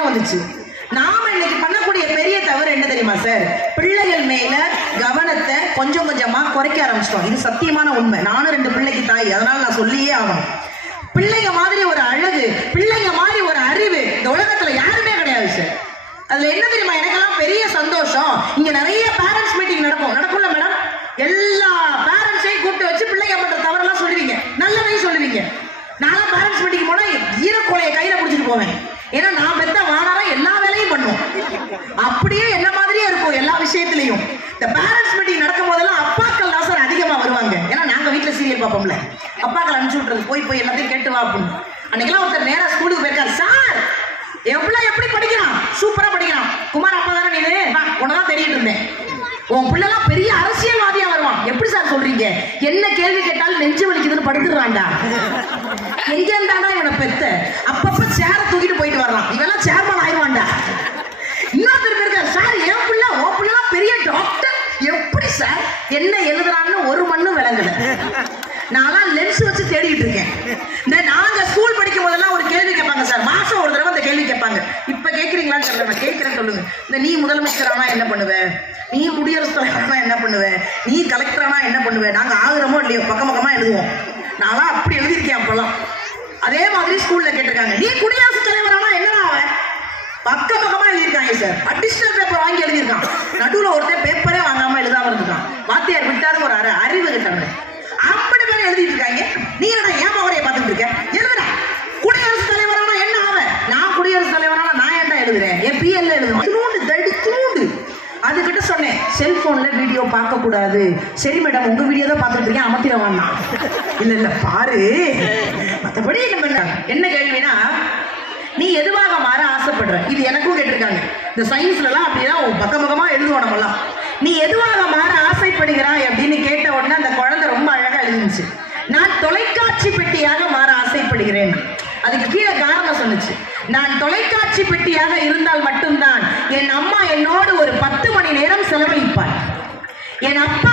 என்ன வந்துச்சு? நாம இன்னைக்கு பண்ணக்கூடிய பெரிய தவறு என்ன தெரியுமா சார்? பிள்ளைகள் மேல கவனத்தை கொஞ்சம் கொஞ்சமா குறைக்க ஆரம்பிச்சிட்டோம். இது சத்தியமான உண்மை. நானும் 2 பிள்ளைக்கு தாய், அதனால நான் சொல்லியே ஆகணும். பிள்ளைங்க மாதிரி ஒரு அழகு, பிள்ளைங்க மாதிரி ஒரு அறிவு இந்த உலகத்துல யாருமே கிடையாது சார். அதுல என்ன தெரியுமா எனக்கெல்லாம் பெரிய சந்தோஷம், இங்க நிறைய பேரண்ட்ஸ் மீட்டிங் நடக்கும்ல மேடம், எல்லா பேரண்ட்ஸையும் கூப்பிட்டு வச்சு பிள்ளைங்க பண்ற தவறெல்லாம் சொல்லுவீங்க, நல்லதையும் சொல்லுவீங்க. நான் பேரண்ட்ஸ் மீட்டிங் போனா ஈரக்கோலையை கையில பிடிச்சிட்டு போவேன். ஏன்னா நான் பெத்த வானாரம் எல்லா வேலையும் பண்ணுவோம். அப்படியே என்ன மாதிரியே இருக்கும் எல்லா விஷயத்திலையும். இந்த பேரண்ட்ஸ் மீட்டிங் நடக்கும் போதெல்லாம் அப்பாக்கள் தான் சார் அதிகமா வருவாங்க. ஏன்னா நாங்க வீட்டுல சீரியல் பார்ப்போம்ல, அப்பாக்கள் அனுப்பிச்சு விட்டுறது, போய் எல்லாத்தையும் கேட்டு வா அப்படின்னு. அன்னைக்கெல்லாம் ஒருத்தர் நேரா ஸ்கூலுக்கு போயிருக்காரு. சார் எப்படி படிக்கிறான்? சூப்பரா படிக்கிறான். குமார் அப்பா தானே நீ? உன்னதான் தெரியிட்டு இருந்தேன். உன் பிள்ளைலாம் பெரிய அரசியல்வாதியா வருவான். எப்படி சார் சொல்றீங்க? என்ன கேள்வி கேட்டாலும் நெஞ்சு வலிக்குதுன்னு படுத்துறான்டா. எங்க இருந்தாடா இவனை பெத்த? அப்பப்ப சேர தூக்கிட்டு போயிட்டு வரலாம். இவெல்லாம் சேர்மன் ஆயிடுவான்டா. இன்னொருத்தர் இருக்காரு. சார் என் பிள்ளை உன் பிள்ளைலாம் பெரிய டாக்டர். எப்படி சார்? என்ன எழுதுறான்னு ஒரு மண்ணும் விளங்கல. நான்லாம் லென்ஸ் வச்சு தேடிட்டு இருக்கேன். இந்த நாங்க ஸ்கூல் படிக்கும் போதெல்லாம் ஒரு கேள்வி கேட்பாங்க சார், மாசம் ஒரு தடவை அந்த கேள்வி கேட்பாங்க. இப்ப கேட்கறீங்களான்னு தெரியல, கேட்கிறேன் சொல்லுங்க. இந்த நீ முதலமைச்சர் ஆனா என்ன பண்ணுவ, நீ குடியரசுத் தலைவரானா என்ன பண்ணுவ, நீ கலெக்டர் ஆனா என்ன பண்ணுவ, நாங்க ஆகுறோமோ இல்லையோ பக்கமா எழுதுவோம். நான்லாம் அப்படி எழுதியிருக்கேன் அப்பெல்லாம். அதே மாதிரி ஸ்கூல்ல கேட்டிருக்காங்க, நீ குடியரசுத் தலைவரானா என்னடா அவன், பக்கமா எழுதியிருக்காங்க சார். அடிஷனல் பேப்பர் வாங்கி எழுதியிருக்கான். நடுவில் ஒருத்தர் பேப்பரே வாங்காம எழுதாம இருந்திருக்கான். வாத்தியார் விட்டாரு ஒரு அறிவு கிட்டவங்க. அப்படி பேர் எழுதிட்டு இருக்காங்க. நீ என்ன ஏன் அவரைய பார்த்துட்டு இருக்க? எழுதுறா குடியரசுத் தலைவரானா என்ன அவன்? நான் குடியரசுத் தலைவரானா நான் ஏன்டா எழுதுறேன்? என் பிஎல்ல எழுதுவேன். தடித்தூண்டு அதுகிட்ட சொன்னேன், செல்போன்ல வீடியோ பார்க்க கூடாது. சரி மேடம், உங்க வீடியோ தான் பார்த்துட்டு இருக்கேன், அமர்த்திட வேண்டாம். இல்ல பாரு. மற்றபடி என்ன கேள்வினா, நீ எதுவாக மாற ஆசைப்படுற? இது எனக்கும் கேட்டிருக்காங்க. இந்த சயின்ஸ்லாம் அப்படிதான் பக்கமா எழுதுவோம் நம்மலாம். நீ எதுவாக மாற ஆசைப்படுகிறாய் அப்படின்னு கேட்ட உடனே அந்த குழந்தை ரொம்ப அழகா எழுதிச்சு. நான் தொலைக்காட்சி பெட்டியாக மாற ஆசைப்படுகிறேன். அதுக்கு கீழே காரணம் சொன்னுச்சு. நான் தொலைக்காட்சி பெட்டியாக இருந்தால் மட்டும்தான் என் அம்மா என்னோடு ஒரு 10 மணி நேரம் செலவழிப்பார். என் அப்பா